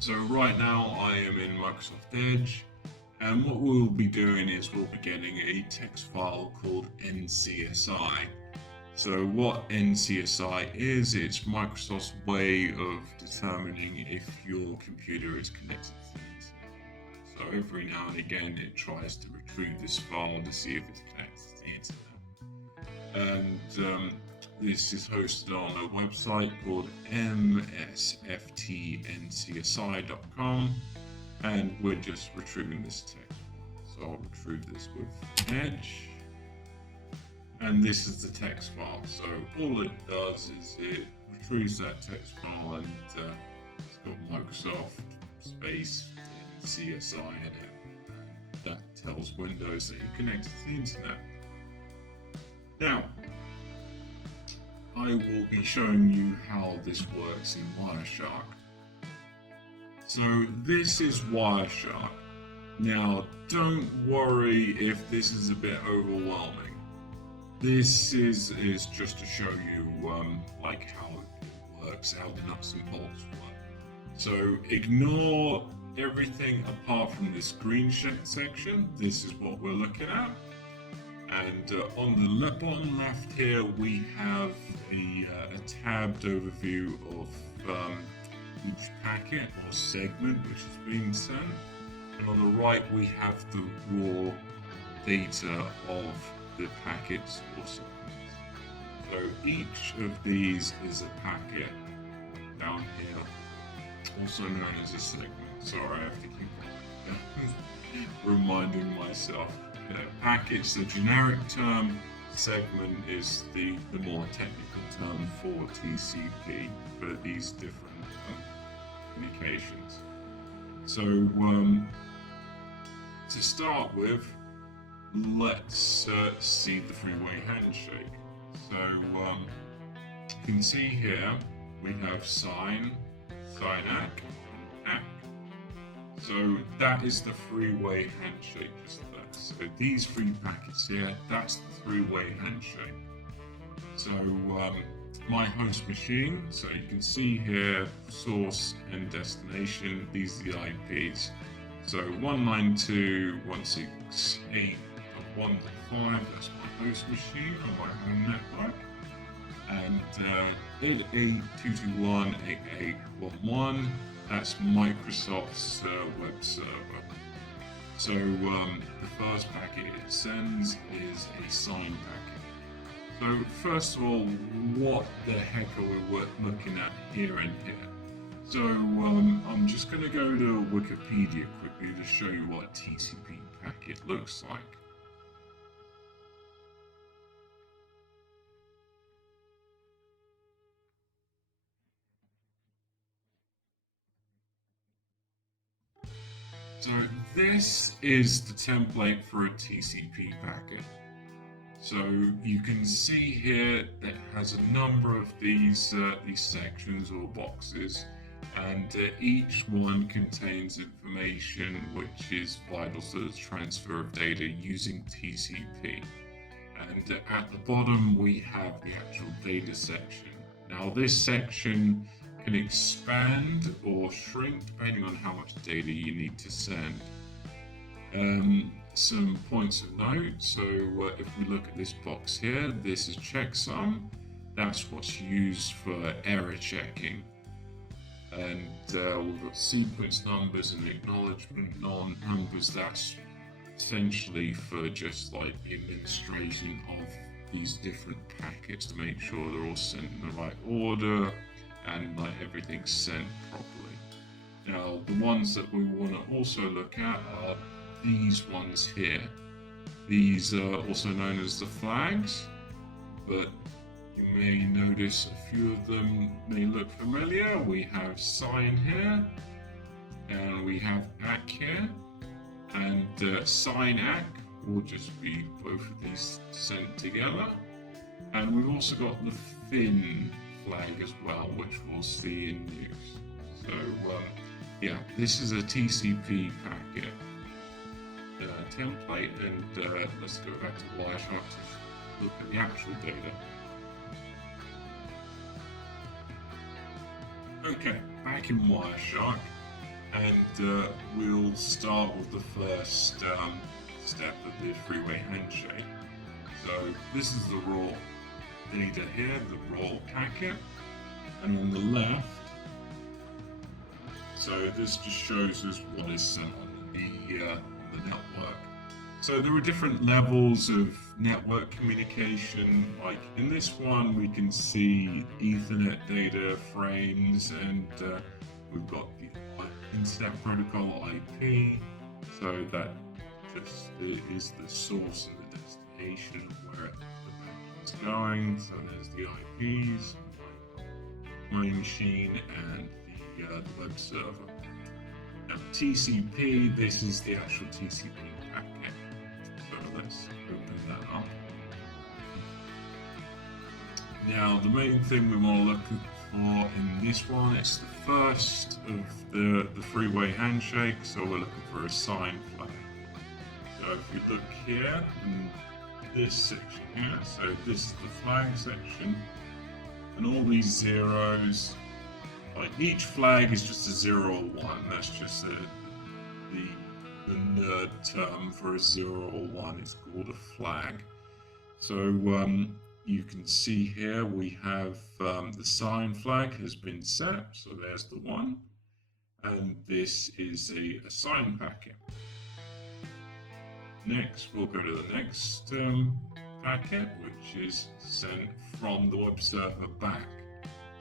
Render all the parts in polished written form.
So right now I am in Microsoft Edge, and what we'll be doing is we'll be getting a text file called NCSI. So what NCSI is, it's Microsoft's way of determining if your computer is connected to the internet. So every now and again it tries to retrieve this file to see if it's connected to the internet. And this is hosted on a website called msftncsi.com, and we're just retrieving this text. So I'll retrieve this with Edge, and this is the text file. So all it does is it retrieves that text file, and it's got Microsoft space CSI in it. That tells Windows that you're connected to the internet. Now, I will be showing you how this works in Wireshark. So this is Wireshark. Now, don't worry if this is a bit overwhelming. This is just to show you like how it works, how the nuts and bolts work. So ignore everything apart from this green section. This is what we're looking at. And on the bottom left here, we have a tabbed overview of each packet or segment which is being sent. And on the right, we have the raw data of the packets or segments. So each of these is a packet down here, also known as a segment. Sorry, I have to keep reminding myself. Packet's the generic term, segment is the more technical term for TCP, for these different communications. So to start with, let's see the three-way handshake. So you can see here we have sign, ACK, and ACK. So that is the three-way handshake. So these three packets here, that's the three-way handshake. So my host machine, so you can see here source and destination, these are the IPs. So 192.168.1.5, that's my host machine on my home network. And 88.221.88.1.1, that's Microsoft's web server. So the first packet it sends is a sign packet. So first of all, what the heck are we looking at here and here? So I'm just going to go to Wikipedia quickly to show you what a TCP packet looks like. So this is the template for a TCP packet. So you can see here that it has a number of these sections or boxes, and each one contains information which is vital to the transfer of data using TCP. And at the bottom we have the actual data section. Now this section can expand or shrink depending on how much data you need to send. Some points of note, so if we look at this box here, this is checksum. That's what's used for error checking. And we've got sequence numbers and acknowledgement numbers. That's essentially for just like the administration of these different packets to make sure they're all sent in the right order and like everything's sent properly. Now the ones that we want to also look at are these ones here. These are also known as the flags, but you may notice a few of them may look familiar. We have sign here, and we have ACK here, and sign ACK will just be both of these sent together. And we've also got the fin flag as well, which we'll see in use. So yeah, this is a TCP packet template, and let's go back to Wireshark to look at the actual data. Okay, back in Wireshark, and we'll start with the first step of the three-way handshake. So this is the raw data here, the raw packet, and on the left, so this just shows us what is sent on the network. So there are different levels of network communication. Like in this one, we can see Ethernet data frames, and we've got the Internet Protocol IP. So that just is the source and the destination of where the packet is going. So there's the IPs, my machine, and the web server. Now TCP, this is the actual TCP packet. So let's open that up. Now the main thing we want to look for in this one, it's the first of the three-way handshake, so we're looking for a sign flag. So if you look here in this section here, so this is the flag section, and all these zeros, like each flag is just a 0 or 1. That's just the nerd term for a 0 or 1. It's called a flag. So you can see here we have the sign flag has been set. So there's the 1, and this is a sign packet. Next, we'll go to the next packet, which is sent from the web server back.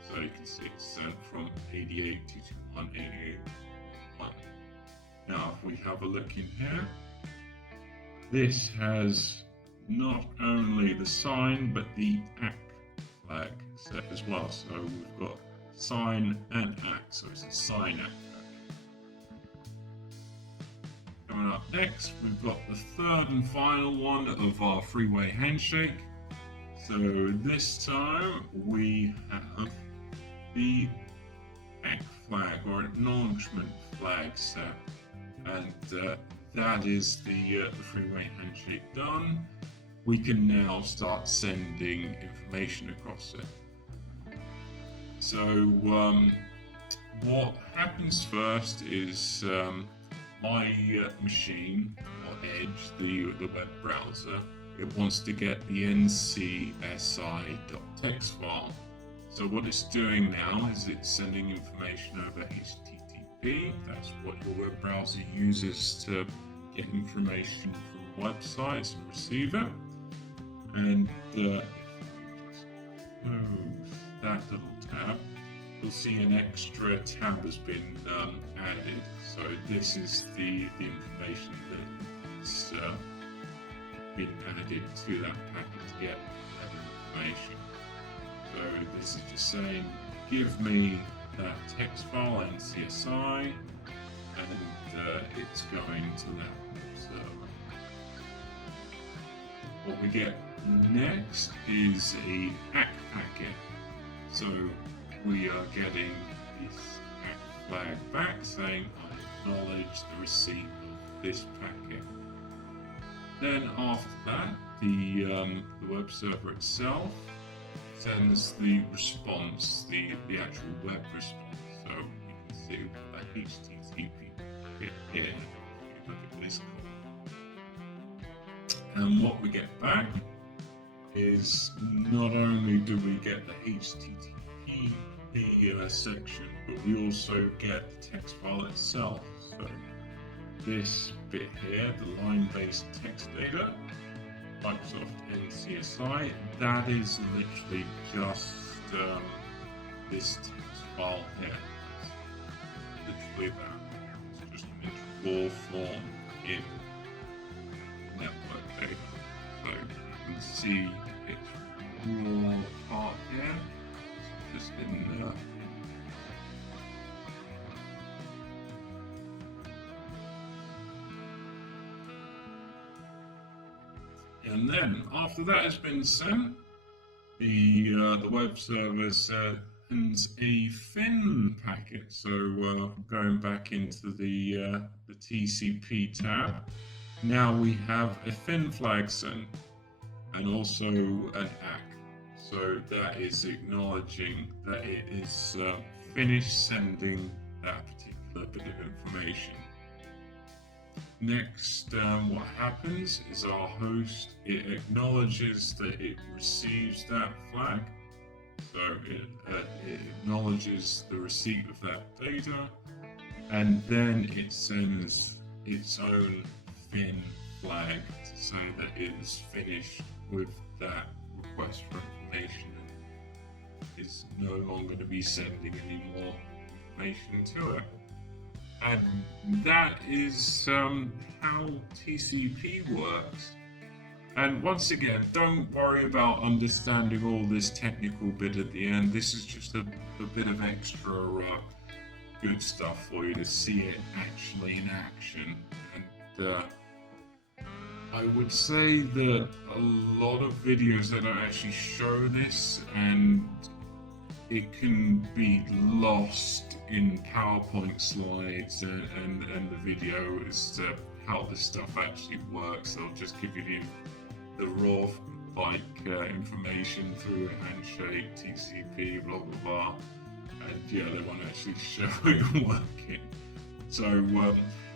So you can see it's sent from 88.2.1.88.1. Now, if we have a look in here, this has not only the sign, but the ACK flag set as well. So we've got sign and ACK, so it's a sign ACK. Coming up next, we've got the third and final one of our three-way handshake. So this time we have the ACK flag, or acknowledgement flag set, and that is the three-way handshake done. We can now start sending information across it. So what happens first is my machine, or Edge, the web browser, it wants to get the ncsi.txt file. So what it's doing now is it's sending information over HTTP. That's what your web browser uses to get information from websites and receive it. And if you just close that little tab, you'll see an extra tab has been added. So this is the information that's been added to that packet to get that information. So this is just saying, give me that text file NCSI, and it's going to that web server. What we get next is a ACK packet. So we are getting this ACK flag back saying, I acknowledge the receipt of this packet. Then after that, the web server itself sends the response, the actual web response. So you can see the HTTP packet here. If you look at this code. And what we get back is not only do we get the HTTP section, but we also get the text file itself. So this bit here, the line-based text data, Microsoft NCSI, that is literally just this text file here. It's literally that. It's just an raw form in network data. So you can see its raw part here. It's just in there. And then, after that has been sent, the web server sends a fin packet. So going back into the TCP tab, now we have a fin flag sent, and also an ACK. So that is acknowledging that it is finished sending that particular a bit of information. Next, what happens is our host, it acknowledges that it receives that flag. So it acknowledges the receipt of that data, and then it sends its own fin flag to say that it is finished with that request for information and is no longer going to be sending any more information to it. And that is how TCP works. And once again, don't worry about understanding all this technical bit at the end. This is just a bit of extra good stuff for you to see it actually in action. And I would say that a lot of videos that don't actually show this, and it can be lost in PowerPoint slides and the video as to how this stuff actually works. They'll just give you the raw information through a handshake, TCP, blah blah blah, and yeah, they won't actually show it working. So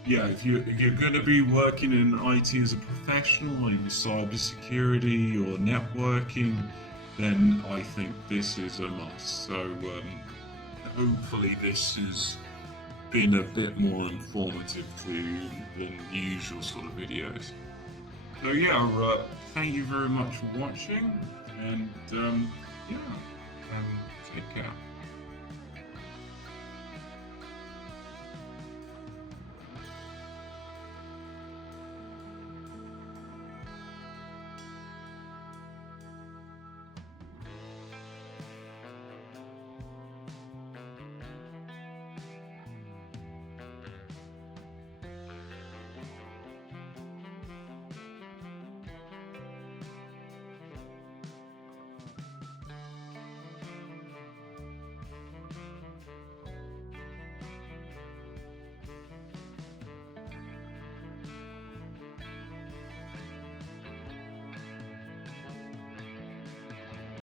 yeah, if you're going to be working in IT as a professional, in cybersecurity or networking, then I think this is a must. So hopefully this has been a bit more informative to you than the usual sort of videos. So yeah, thank you very much for watching, and yeah, take care.